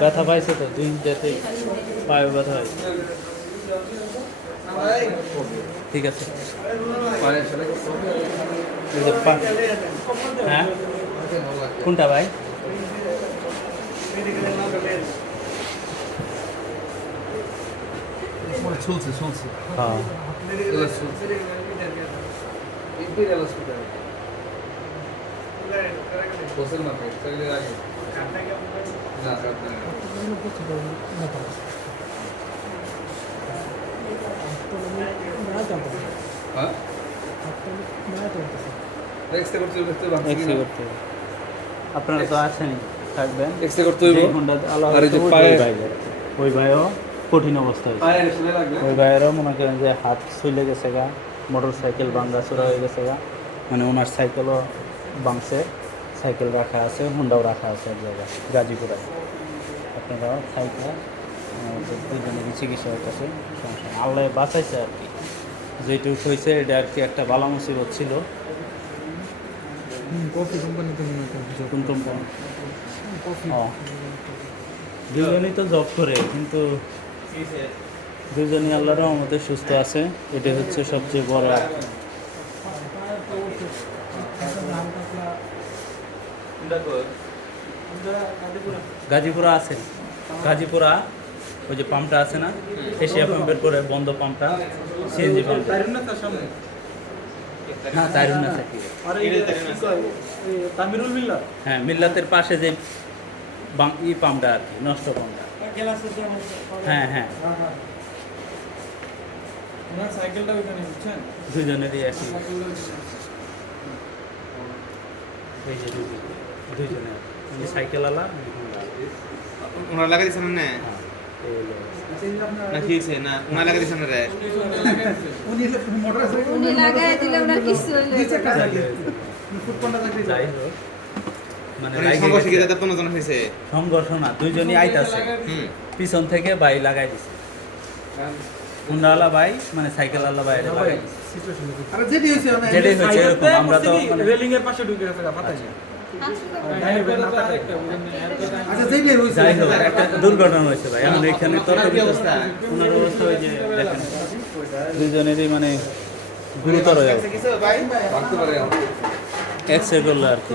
ব্যথা পাইছে তো দুই দিনটাতেই পায়ে ব্যথা হয় ঠিক আছে হ্যাঁ কোনটা ভাই চলছে চলছে হ্যাঁ এক্সরে করতে হবে। আপনারা তো আছেন থাকবেন। এক্সরে করতে হইব। আর এই যে ওই পায়ে- ওই ভাইও কঠিন অবস্থা ওই ভাইয়েরও মনে করেন যে হাত ছুলে গেছে গা মোটর সাইকেল ভাঙ্গা চূড়া হয়ে গেছে গা। মানে ওনার সাইকেলও বাংছে সাইকেল রাখা আছে হুন্ডাও রাখা আছে এক জায়গায় গাজীপুরে আপনারা সাইকেল দুজনের চিকিৎসা হইতেছে আল্লাহ বাঁচাইছে আর কি। যেটুকু হয়েছে এটা আর কি একটা বালা মুসিবত ছিল। কোম্পানিতে কোন কোম্পানি। দুজনেই তো জব করে কিন্তু দুজনই আল্লাহর আমাদের সুস্থ আছে। এটা হচ্ছে সবচেয়ে বড়। গাজীপুরা আছে। গাজীপুরা ওই যে পাম্পটা আছে না? এশিয়া পাম্পের পরে বন্ধ পাম্পটা সিএনজি পাম্প। না তাইরুন না থাকি হ্যাঁ মিল্লাতের পাশে যে ই পাম্পটা আর কি নষ্ট পাম্পটা হ্যাঁ হ্যাঁ। ওনার সাইকেলটা ওইখানে দুজনেরই একই। এই যে দুজনে সাইকেল আলা ওনার লাগা দিছেন না না ঠিক আছে না ওনার লাগা দিছেন রে উনি মোটর সাইকেল উনি লাগাই দিলে ওনার কিছু হইলে যাই হোক। সংঘর্ষ। কি তার জন হয়েছে। সংঘর্ষ না দুইজনই আইতাছে। পিছন থেকে বাই লাগাই দিছে। হুন্ডাওয়ালা বাই মানে সাইকেল আলা বাই লাগাই দিছে। মানে যেটাই হয়েছে এরকম আমরা তো মানে রেলিং এর পাশে ঢুকে গেছে ফাটাই আচ্ছা যেটি যাই হোক একটা দুর্ঘটনা হয়েছে ভাই এখন এখানে তর্ক ওনার অবস্থা। ওই যে দেখেন দুজনেরই মানে গুরুতর হয়ে গেছে। এক্স রে করল আর কি।